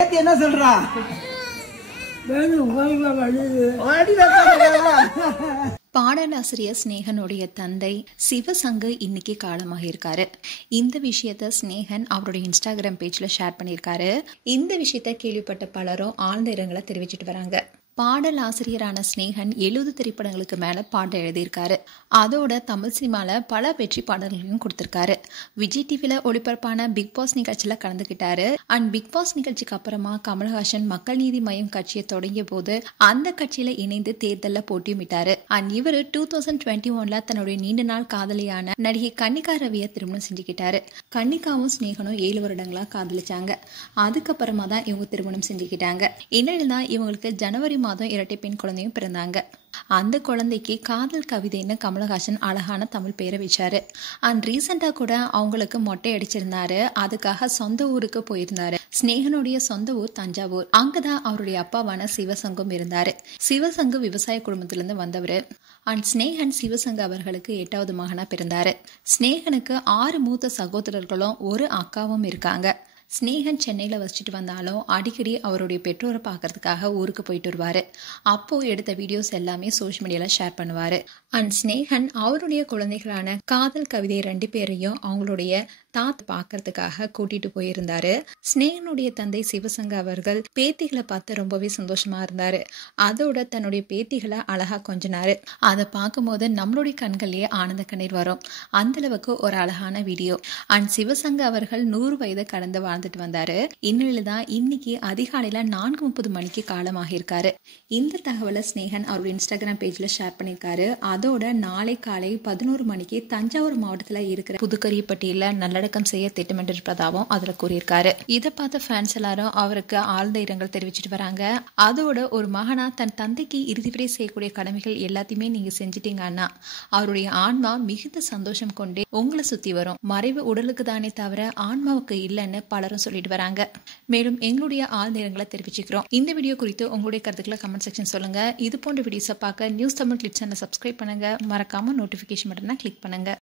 என்ன சொல்றா? பாடலாசிரியர் ஸ்நேகனுடைய தந்தை சிவசங்கு இன்னைக்கு காலமாக இருக்காரு. இந்த விஷயத்த ஸ்நேகன் அவருடைய இன்ஸ்டாகிராம் பேஜ்ல ஷேர் பண்ணியிருக்காரு. இந்த விஷயத்த கேள்விப்பட்ட பலரும் ஆழ்ந்த இரங்கலை தெரிவிச்சிட்டு வராங்க. பாடலாசிரியரான ஸ்நேகன் 70 திரைப்படங்களுக்கு மேல பாடல் எழுதியிருக்காரு. அதோட தமிழ் சினிமால பல வெற்றி பாடல்களையும் கொடுத்திருக்காரு. விஜய் டிவில ஒளிபரப்பான பிக் பாஸ் நிகழ்ச்சியில கலந்துகிட்டாரு. அண்ட் பிக் பாஸ் நிகழ்ச்சிக்கு அப்புறமா கமல்ஹாசன் மக்கள் நீதி மய்யம் கட்சியை தொடங்கிய போது அந்த கட்சியில இணைந்து தேர்தல்ல போட்டியிட்டாரு. அண்ட் இவரு 2021ல தன்னுடைய நீண்ட நாள் காதலியான நடிகை கன்னிகா ரவியை திருமணம் செஞ்சுக்கிட்டாரு. கன்னிகாவும் ஸ்நேகனும் 7 வருடங்களா காதலிச்சாங்க. அதுக்கப்புறமா தான் இவங்க திருமணம் செஞ்சுக்கிட்டாங்க. இந்நிலையில தான் இவங்களுக்கு ஜனவரி மாதம் இரட்டை பெண் குழந்தையும் பிறந்தாங்க. அந்த குழந்தைக்கு காதல் கவிதைன்னு கமலஹாசன் அழகான தமிழ் பேரை வச்சாரு. அண்ட் ரீசெண்டா கூட அவங்களுக்கு மொட்டை அடிச்சிருந்தாரு. அதுக்காக சொந்த ஊருக்கு போயிருந்தாரு. ஸ்நேகனுடைய சொந்த ஊர் தஞ்சாவூர். அங்கதான் அவருடைய அப்பாவான சிவசங்கும் இருந்தாரு. சிவசங்கு விவசாய குடும்பத்திலிருந்து வந்தவர். அண்ட் ஸ்நேகன் சிவசங்கு அவர்களுக்கு 8வது மகனா பிறந்தாரு. ஸ்நேகனுக்கு 6 மூத்த சகோதரர்களும் ஒரு அக்காவும் இருக்காங்க. ஸ்நேகன் சென்னையில் வசிச்சுட்டு வந்தாலும் அடிக்கடி அவருடைய பெற்றோரை பார்க்கறதுக்காக ஊருக்கு போயிட்டு வருவாரு. அப்போ எடுத்த வீடியோஸ் எல்லாமே சோஷியல் மீடியால ஷேர் பண்ணுவாரு. அண்ட் ஸ்நேகன் அவருடைய குழந்தைகளான காதல் கவிதை 2 பேரையும் அவங்களுடைய தாத்தா பார்க்கறதுக்காக கூட்டிட்டு போயிருந்தாரு. ஸ்நேகனுடைய தந்தை சிவசங்க அவர்கள் பேத்திகளை பார்த்து ரொம்பவே சந்தோஷமா இருந்தாரு. அதோட தன்னுடைய பேத்திகளை அழகா கொஞ்சினாரு. அதை பார்க்கும்போது நம்மளுடைய கண்கள்லயே ஆனந்த கண்ணீர் வரும். அந்த அளவுக்கு ஒரு அழகான வீடியோ. அண்ட் சிவசங்க அவர்கள் 100 வயதை கடந்து வாழ்ந்துட்டு வந்தாரு. இந்நிலையில்தான் இன்னைக்கு அதிகாலையில 4:30 மணிக்கு காலமாக இருக்காரு. இந்த தகவலை ஸ்நேகன் அவருடைய இன்ஸ்டாகிராம் பேஜ்ல ஷேர் பண்ணிருக்காரு. அதோட நாளை காலை 11 மணிக்கு தஞ்சாவூர் மாவட்டத்துல இருக்கிற புதுக்கரியப்பட்டியில நல்லடக்கம் செய்ய திட்டமிட்டிருப்பதாகவும் அதுல கூறியிருக்காரு. இதை பார்த்த ஃபேன்ஸ் எல்லாரும் அவருக்கு ஆழ்ந்த இரங்கல் தெரிவிச்சிட்டு வராங்க. அதோட ஒரு மகனா தன் தந்தைக்கு இறுதி வரை செய்யக்கூடிய கடமைகள் எல்லாத்தையுமே நீங்க செஞ்சிட்டீங்கன்னா அவருடைய ஆன்மா மிகுந்த சந்தோஷம் கொண்டே உங்களை சுத்தி வரும். மறைவு உடலுக்கு தானே தவிர ஆன்மாவுக்கு இல்லைன்னு பலரும் சொல்லிட்டு வராங்க. மேலும் எங்களுடைய ஆழ்ந்த இரங்கலை தெரிவிச்சுக்கிறோம். இந்த வீடியோ குறித்து உங்களுடைய கருத்துக்களை கமெண்ட் செக்ஷன் சொல்லுங்க. இது போன்ற வீடியோஸை பார்க்க நியூஸ் தமிழ் கிளிப்ஸ் சேனலை சப்ஸ்கிரைப் பண்ணுங்க. மறக்காம நோட்டிபிகேஷன் பட்டனை கிளிக் பண்ணுங்க.